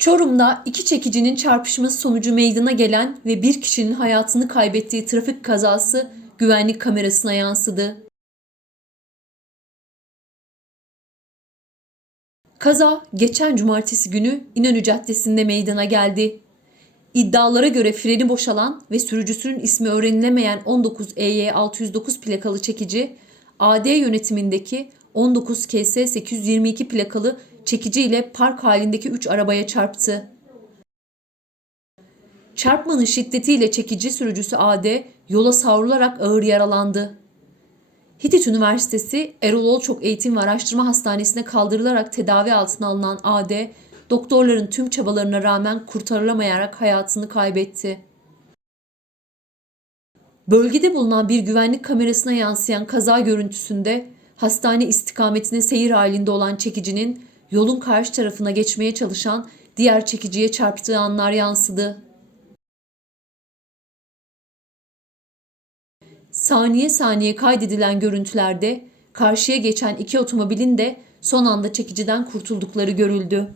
Çorum'da iki çekicinin çarpışması sonucu meydana gelen ve bir kişinin hayatını kaybettiği trafik kazası güvenlik kamerasına yansıdı. Kaza geçen cumartesi günü İnönü Caddesi'nde meydana geldi. İddialara göre freni boşalan ve sürücüsünün ismi öğrenilemeyen 19 EY 609 plakalı çekici AD yönetimindeki 19 KS 822 plakalı çekici ile park halindeki 3 arabaya çarptı. Çarpmanın şiddetiyle çekici sürücüsü AD yola savrularak ağır yaralandı. Hitit Üniversitesi Erol Olçok Eğitim ve Araştırma Hastanesi'ne kaldırılarak tedavi altına alınan AD, doktorların tüm çabalarına rağmen kurtarılamayarak hayatını kaybetti. Bölgede bulunan bir güvenlik kamerasına yansıyan kaza görüntüsünde hastane istikametine seyir halinde olan çekicinin yolun karşı tarafına geçmeye çalışan diğer çekiciye çarptığı anlar yansıdı. Saniye saniye kaydedilen görüntülerde karşıya geçen iki otomobilin de son anda çekiciden kurtuldukları görüldü.